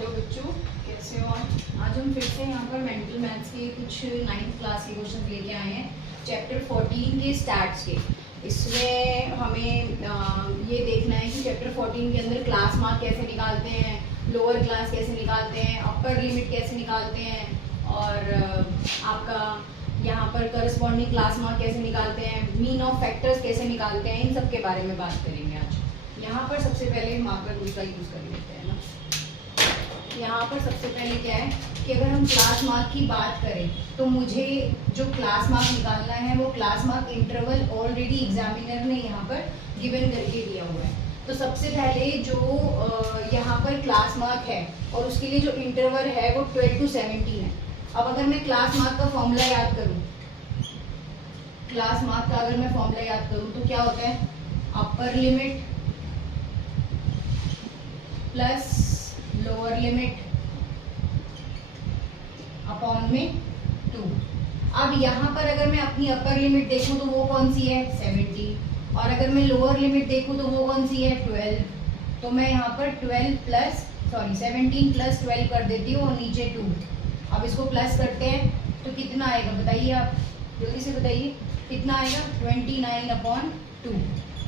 Hello बच्चों, कैसे हो आप? आज हम फिर से यहाँ पर मेंटल मैथ्स के कुछ 9th क्लास के क्वेश्चन लेके आए हैं, चैप्टर 14 के स्टैट्स के। इसमें हमें ये देखना है कि चैप्टर 14 के अंदर क्लास मार्क कैसे निकालते हैं, लोअर क्लास कैसे निकालते हैं, अपर लिमिट कैसे निकालते हैं और आपका यहाँ पर करस्पॉन्डिंग क्लास मार्क कैसे निकालते हैं, मीन ऑफ फैक्टर्स कैसे निकालते हैं, इन सब के बारे में बात करेंगे आज। यहाँ पर सबसे पहले मार्कर रूल का यूज़ कर लेते हैं ना। यहाँ पर सबसे पहले क्या है कि अगर हम क्लास मार्क की बात करें तो मुझे जो क्लास मार्क निकालना है वो class mark interval already examiner ने यहाँ पर गिवन करके दिया हुआ है। तो सबसे पहले जो यहाँ पर क्लास मार्क है और उसके लिए जो इंटरवल है वो 12 to 17 है। अब अगर मैं क्लास मार्क का फॉर्मूला याद करूँ, क्लास मार्क का अगर मैं फॉर्मूला याद करूँ तो क्या होता है, upper limit plus lower limit upon में 2। अब यहाँ पर अगर मैं अपनी अपर लिमिट देखूँ तो वो कौन सी है, 17, और अगर मैं लोअर लिमिट देखूँ तो वो कौन सी है, 12। तो मैं यहाँ पर 17 प्लस 12 कर देती हूँ और नीचे 2। अब इसको प्लस करते हैं तो कितना आएगा, बताइए आप, जल्दी से बताइए कितना आएगा, 29/2।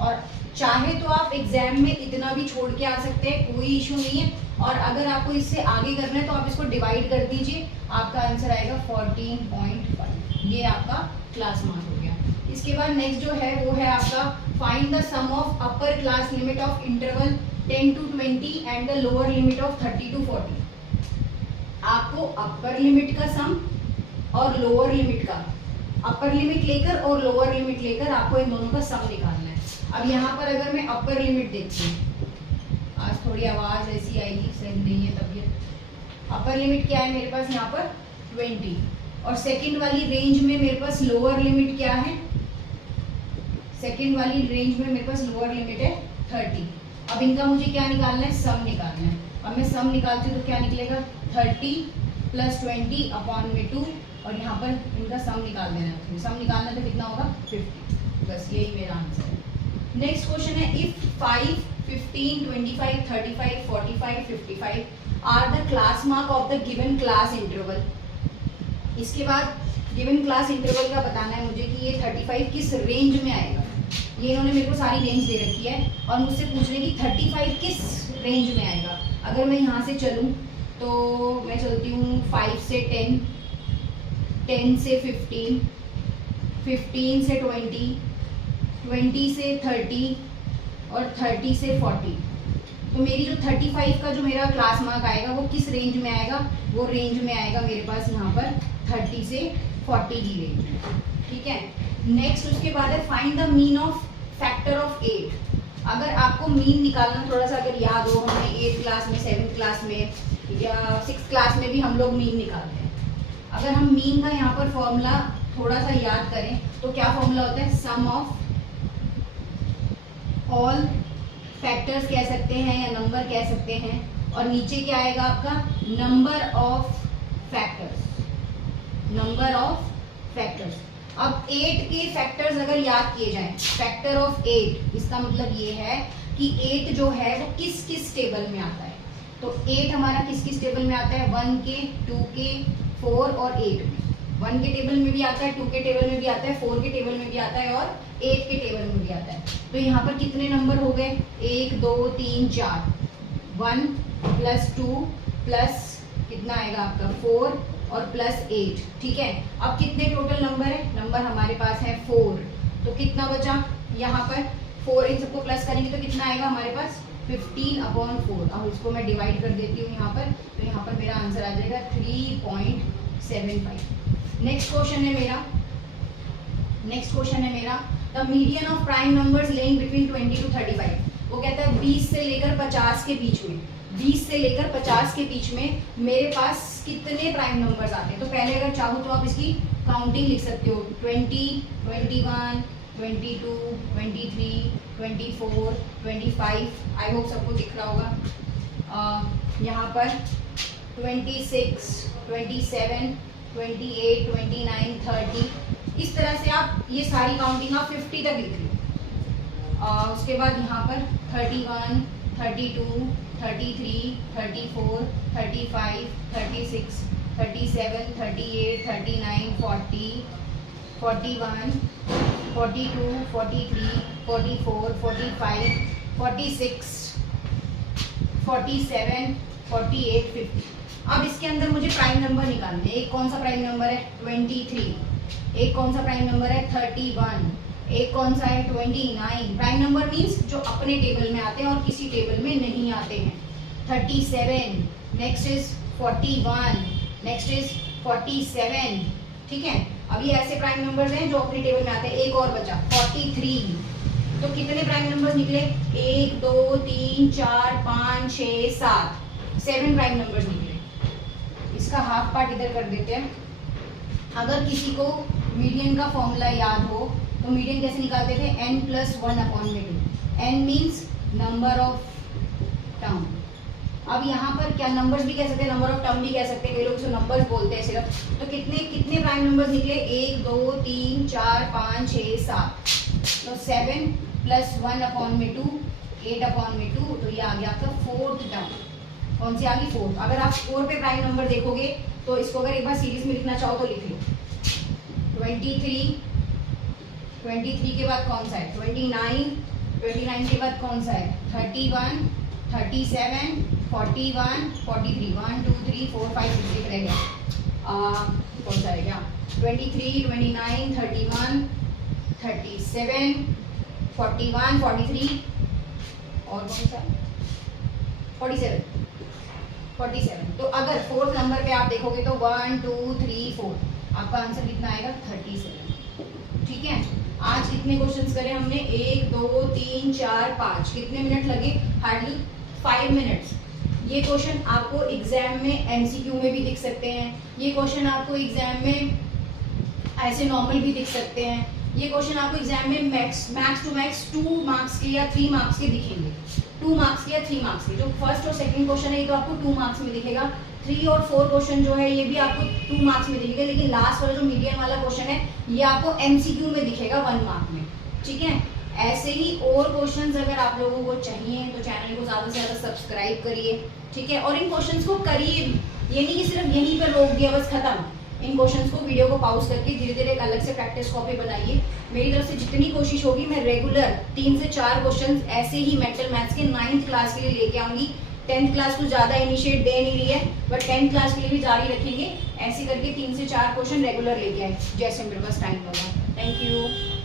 और चाहे तो आप एग्जाम में इतना भी छोड़ के आ सकते हैं, कोई इशू नहीं है। और अगर आपको इससे आगे करना है तो आप इसको डिवाइड कर दीजिए, आपका आंसर आएगा 14.5। ये आपका क्लास मार्क हो गया। इसके बाद नेक्स्ट जो है वो है आपका find the sum of upper class limit of interval 10 to 20 and the lower limit of 30 to 40। आपको अपर लिमिट का सम और लोअर लिमिट का, अपर लिमिट लेकर और लोअर लिमिट लेकर आपको इन दोनों का सम निकालना है। अब यहाँ पर अगर मैं अपर लिमिट देखती हूँ, आज थोड़ी आवाज़ ऐसी आएगी, सही नहीं है तबीयत। अपर लिमिट क्या है मेरे पास यहाँ पर 20, और सेकंड वाली रेंज में मेरे पास लोअर लिमिट क्या है, सेकंड वाली रेंज में मेरे पास लोअर लिमिट है 30। अब इनका मुझे क्या निकालना है, सम निकालना है। अब मैं सम निकालती हूँ तो क्या निकलेगा, 30 + 20 अपॉन में 2, और यहाँ पर इनका सम निकाल देना है। सम निकालना तो कितना होगा, 50। बस यही मेरा आंसर है। नेक्स्ट क्वेश्चन है, if 5, 15, 25, 35, 45, 55 are the class mark of the given class interval. इसके बाद गिवन क्लास इंटरवल का बताना है मुझे कि ये 35 किस रेंज में आएगा। ये इन्होंने मेरे को सारी रेंज दे रखी है और मुझसे पूछ रहे कि 35 किस रेंज में आएगा। अगर मैं यहाँ से चलूँ तो मैं चलती हूँ 5 से 10, 10 से 15, 15 से 20, 20 से 30 और 30 से 40। तो मेरी जो 35 का जो मेरा क्लास मार्क आएगा वो किस रेंज में आएगा, वो रेंज में आएगा मेरे पास यहाँ पर 30 से 40 की रेंज में। ठीक है, नेक्स्ट उसके बाद है find the mean of factor of 8। अगर आपको मीन निकालना थोड़ा सा अगर याद हो, हमें 8th क्लास में, 7th क्लास में या 6th क्लास में भी हम लोग मीन निकालते हैं। अगर हम मीन का यहाँ पर फॉर्मूला थोड़ा सा याद करें तो क्या फॉर्मूला होता है, सम ऑफ ऑल फैक्टर्स कह सकते हैं या नंबर कह सकते हैं, और नीचे क्या आएगा आपका, number of factors, number of factors. अब 8 के फैक्टर्स अगर याद किए जाएं, फैक्टर ऑफ 8, इसका मतलब ये है कि 8 जो है वो किस किस टेबल में आता है। तो 8 हमारा किस किस टेबल में आता है, 1 के, 2 के, 4 और 8 में। 1 के टेबल में भी आता है, 2 के टेबल में भी आता है, 4 के टेबल में भी आता है और 8 के टेबल में भी आता है। तो यहाँ पर कितने नंबर हो गए, 1 2 3 4, 1 + 2 प्लस कितना आएगा आपका 4 और +8। ठीक है, अब कितने टोटल नंबर है, नंबर हमारे पास है 4। तो कितना बचा यहाँ पर 4, इन सबको प्लस करेंगे तो कितना आएगा हमारे पास 15/4। अब इसको मैं डिवाइड कर देती हूँ यहाँ पर, तो यहाँ पर मेरा आंसर आ जाएगा 3.75। नेक्स्ट क्वेश्चन है मेरा the median of prime numbers laying between 20 to 35। वो कहता है 20 से लेकर 50 के बीच में, 20 से लेकर 50 के बीच में मेरे पास कितने प्राइम नंबर्स आते हैं। तो पहले अगर चाहो तो आप इसकी काउंटिंग लिख सकते हो, 20, 21, 22, 23, 24, 25। आई होप सबको दिख रहा होगा। यहाँ पर 26, 27, 28, 29, 30, इस तरह से आप ये सारी काउंटिंग आप 50 तक लिख लो। उसके बाद यहाँ पर 31, 32, 33, 34, 35, 36, 37, 38, 39, 40, 41, 42, 43, 44, 45, 46, 47, 48, 50। अब इसके अंदर मुझे प्राइम नंबर निकालने हैं। एक कौन सा प्राइम नंबर है 23, एक कौन सा प्राइम नंबर है 31, एक कौन सा है 29। प्राइम नंबर मींस जो अपने टेबल में आते हैं और किसी टेबल में नहीं आते हैं। 37, नेक्स्ट इज 41, नेक्स्ट इज 47। ठीक है, अब ये ऐसे प्राइम नंबर्स हैं जो अपने टेबल में आते हैं। एक और बचा 43। तो कितने प्राइम नंबर्स निकले 1 2 3 4 5 6 7, 7 प्राइम नंबर्स निकले। इसका हाफ पार्ट इधर कर देते हैं। अगर किसी को मीडियन का फॉर्मूला याद हो तो मीडियन कैसे निकालते थे n+1/2। n means number of term. अब यहाँ पर क्या नंबर्स भी कह सकते हैं, नंबर ऑफ टर्म भी कह सकते हैं, कई लोग इसको नंबर्स बोलते हैं सिर्फ। तो कितने प्राइम नंबर्स निकले 1 2 3 4 5 6 7। तो 7 + 1/2 8/2। तो ये आ गया आपका फोर्थ टर्म। कौन सी आ गई 4। अगर आप 4 पे प्राइम नंबर देखोगे तो इसको अगर एक बार सीरीज में लिखना चाहो तो लिख लो 23, 23 के बाद कौन सा है 29, 29 के बाद कौन सा है 31, 37, 41, 43, 1 2 3 4 5 6 रह गया। कौन सा रह गया 23, 29, 31, 37, 41, 43 और कौन सा 47। तो अगर फोर्थ नंबर पे आप देखोगे तो 1 2 3 4, आपका आंसर कितना आएगा 37। ठीक है, आज कितने क्वेश्चंस करे हमने 1 2 3 4 5, कितने मिनट लगे हार्डली 5 मिनट्स। ये क्वेश्चन आपको एग्जाम में एमसीक्यू में भी दिख सकते हैं, ये क्वेश्चन आपको एग्जाम में ऐसे नॉर्मल भी दिख सकते हैं, ये क्वेश्चन आपको एग्जाम में मैक्स टू मैक्स 2 मार्क्स के या 3 मार्क्स के दिखेंगे। 2 मार्क्स के या 3 मार्क्स के, जो फर्स्ट और सेकंड क्वेश्चन है तो आपको 2 मार्क्स में दिखेगा। 3 और 4 क्वेश्चन जो है ये भी आपको 2 मार्क्स में दिखेगा, लेकिन लास्ट वाला जो मीडियम वाला क्वेश्चन है ये आपको एमसीक्यू में दिखेगा 1 मार्क में। ठीक है, ऐसे ही और क्वेश्चंस अगर आप लोगों को चाहिए तो चैनल को ज़्यादा से ज़्यादा सब्सक्राइब करिए। ठीक है, और इन क्वेश्चंस को करिए भी, ये नहीं कि सिर्फ यहीं पर रोक दिया बस खत्म। इन क्वेश्चंस को वीडियो को पॉज करके धीरे धीरे एक अलग से प्रैक्टिस कॉपी बनाइए। मेरी तरफ से जितनी कोशिश होगी मैं रेगुलर 3 से 4 क्वेश्चंस ऐसे ही मेंटल मैथ्स के 9th क्लास के लिए लेके आऊंगी। 10th क्लास को ज़्यादा इनिशिएट दे नहीं रही है, बट 10th क्लास के लिए भी जारी रखेंगे। ऐसे करके 3 से 4 क्वेश्चन रेगुलर लेके आए जैसे मेरे पास टाइम होगा। Thank you.